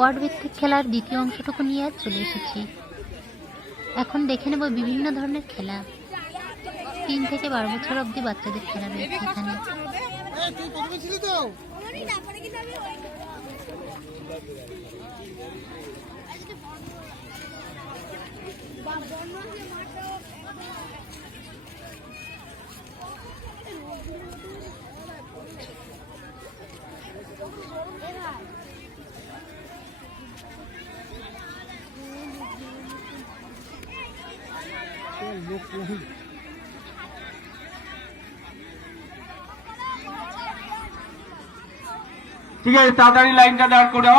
Word ভিত্তিক খেলার দ্বিতীয় অংশটুকু নিয়ে আজ চলে এসেছি। এখন দেখে নেব বিভিন্ন ধরনের খেলা। 3 থেকে 12 বছর অবধি বাচ্চাদের খেলা রয়েছে এখানে। ঠিক আছে, তাড়াতাড়ি লাইনটা দাঁড় করো।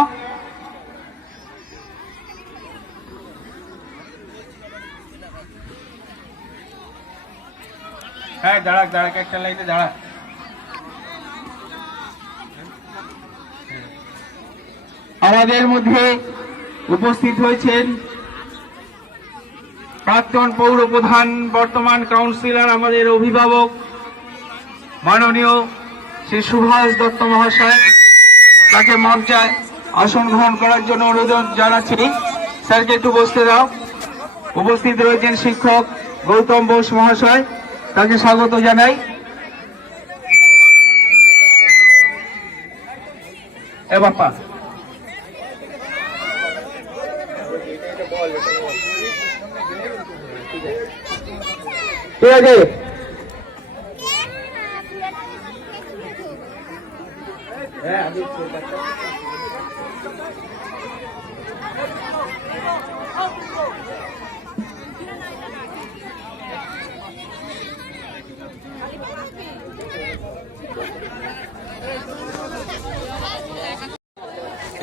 হ্যাঁ, দাঁড়াক একটা লাইনে দাঁড়া। আমাদের মধ্যে উপস্থিত হয়েছেন প্রাক্তন পৌর প্রধান, বর্তমান কাউন্সিলর, আমাদের অভিভাবক মাননীয় শ্রী সুভাষ দত্ত মহাশয়। তাকে মঞ্চে আসন গ্রহণ করার জন্য অনুরোধ জানাচ্ছি। স্যারকে একটু বসতে দাও। উপস্থিত রয়েছেন শিক্ষক গৌতম বোস মহাশয়, তাকে স্বাগত জানাই। এ বাপ্পা, ঠিক আছে।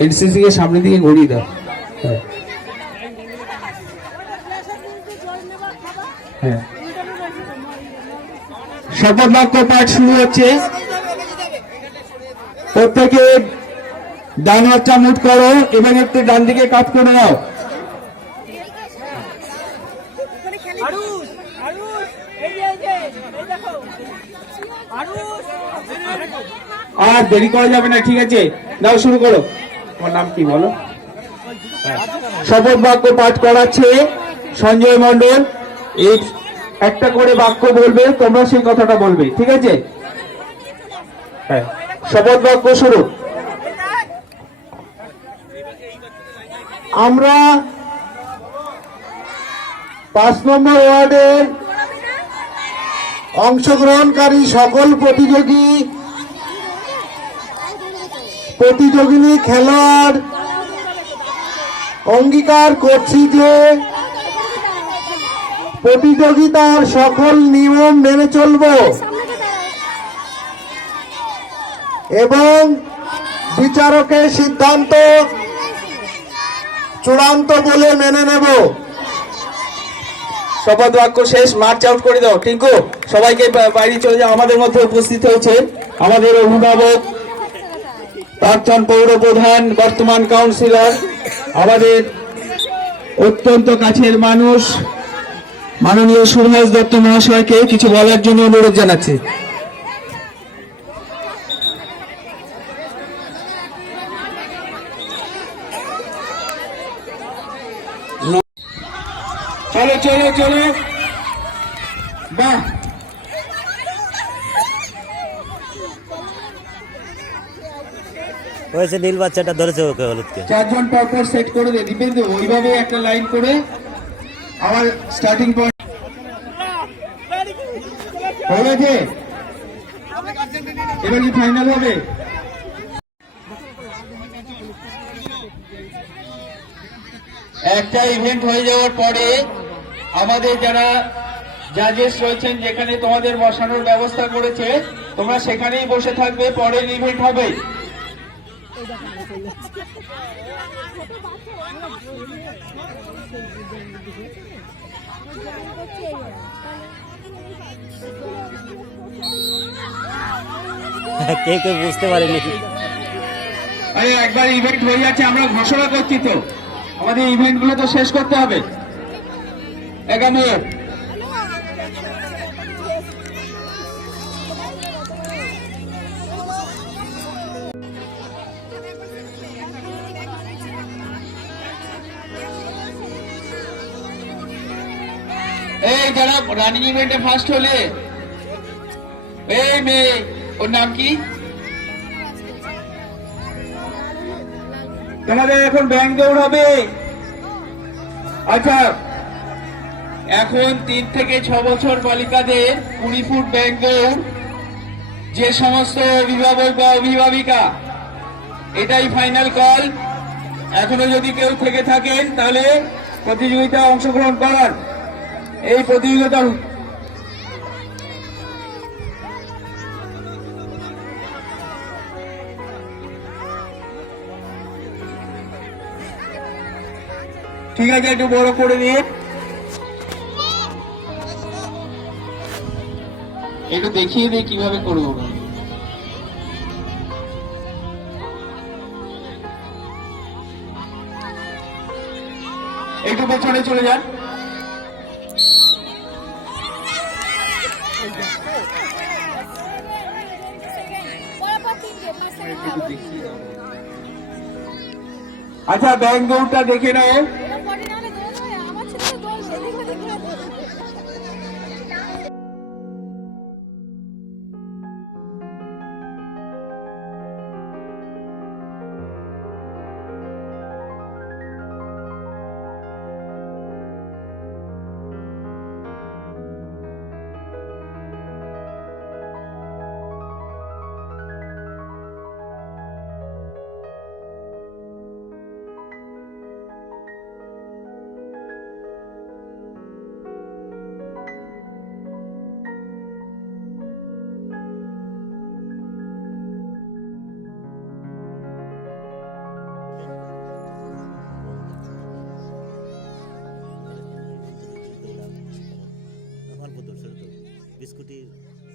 এনসিসি কে সামনে দিকে ঘুরিয়ে দাও। হ্যাঁ, শপথ বাক্য পাঠ শুরু হচ্ছে। প্রত্যেকে ডান হাতটা মুঠ করো এবং একটু ডান দিকে কাত করে নাও। আর দেরি করা যাবে না, ঠিক আছে? দাও, শুরু করো। তোমার নাম কি বলো? শপথ বাক্য পাঠ করাচ্ছে সঞ্জয় মণ্ডল। এই একটা করে বাক্য বলবে, তোমরা সেই কথাটা বলবে, ঠিক আছে? হ্যাঁ, শপথ বাক্য শুরু। আমরা 5 নম্বর ওয়ার্ডের অংশগ্রহণকারী সকল প্রতিযোগিনী খেলোয়াড় অঙ্গীকার করছি যে প্রতিযোগিতার সকল নিয়ম মেনে চলব এবং বিচারকের সিদ্ধান্ত চূড়ান্ত বলে মেনে নেব। শপথ বাক্য শেষ। মার্চ আউট করে দাও। টিঙ্কু, সবাইকে বাইরে চলে যাও। আমাদের মধ্যে উপস্থিত হয়েছে আমাদের অভিভাবক, প্রাক্তন পৌর প্রধান, বর্তমান কাউন্সিলর, আমাদের অত্যন্ত কাছের মানুষ মাননীয় সুভাষ দত্ত মহাশয়কে কিছু বলার জন্য অনুরোধ জানাচ্ছি। চলো চলো চলো, বাহ, হয়েছে। নীল বাচ্চাটা ধরেছে ওকে, হলুদকে। 4 জন পরপর সেট করে দে দিবেন্দু, ওইভাবে একটা লাইন করে আমার স্টার্টিং পয়েন্ট হয়ে গেছে। এবার কি ফাইনাল হবে? একটা ইভেন্ট হয়ে যাওয়ার পরে আমাদের যারা জাজেস রয়েছেন, যেখানে তোমাদের বসানোর ব্যবস্থা করেছে, তোমরা সেখানেই বসে থাকবে। পরের ইভেন্ট হবে। কে কে বুঝতে পারেনি। একবার ইভেন্ট হয়ে যাচ্ছে, আমরা ঘোষণা করছি তো, আমাদের ইভেন্ট গুলো তো শেষ করতে হবে। এখানে এই যারা রানিং ইভেন্টে ফার্স্ট হলে, এই মেয়ে, ওর নাম কি? তোমাদের এখন ব্যাংক দৌড় হবে। আচ্ছা, এখন 3 থেকে 6 বছর বালিকাদের 20 ফুট ব্যাংক দৌড়। যে সমস্ত অভিভাবক বা অভিভাবিকা, এটাই ফাইনাল কল। এখনো যদি কেউ থেকে থাকেন তাহলে প্রতিযোগিতায় অংশগ্রহণ করার। এই প্রতিযোগিতা ঠিক আছে, একটু বড় করে দিয়ে একটু দেখিয়ে দিয়ে কিভাবে করবো। একটু পেছনে চলে যান। আচ্ছা, ব্যাংক দৌড়টা দেখে নাও।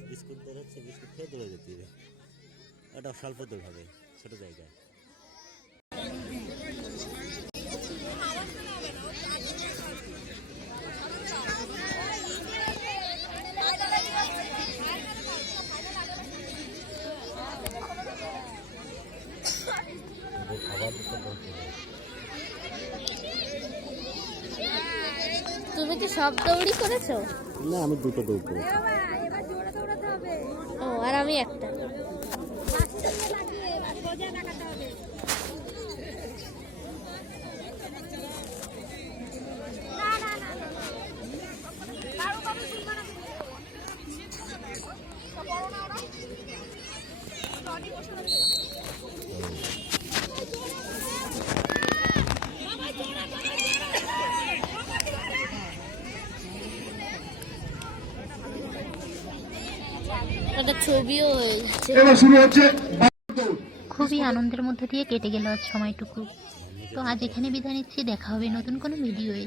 বিস্কুট দৌড় হচ্ছে, বিস্কুট খেয়ে দৌড়ে যেতে হবে। ওটা স্বল্প দৌড় হবে, ছোট জায়গায়। তুমি কি সব দৌড়ই করেছো? না, আমি দুটো দৌড় করেছি। ও, আর আমি একটা। একটা ছবিও হয়েছে। এবার শুরু হচ্ছে। খুবই আনন্দের মধ্যে দিয়ে কেটে গেল আজ সময়টুকু। তো আজ এখানে বিদায় নিচ্ছি, দেখা হবে নতুন কোনো ভিডিওয়ে।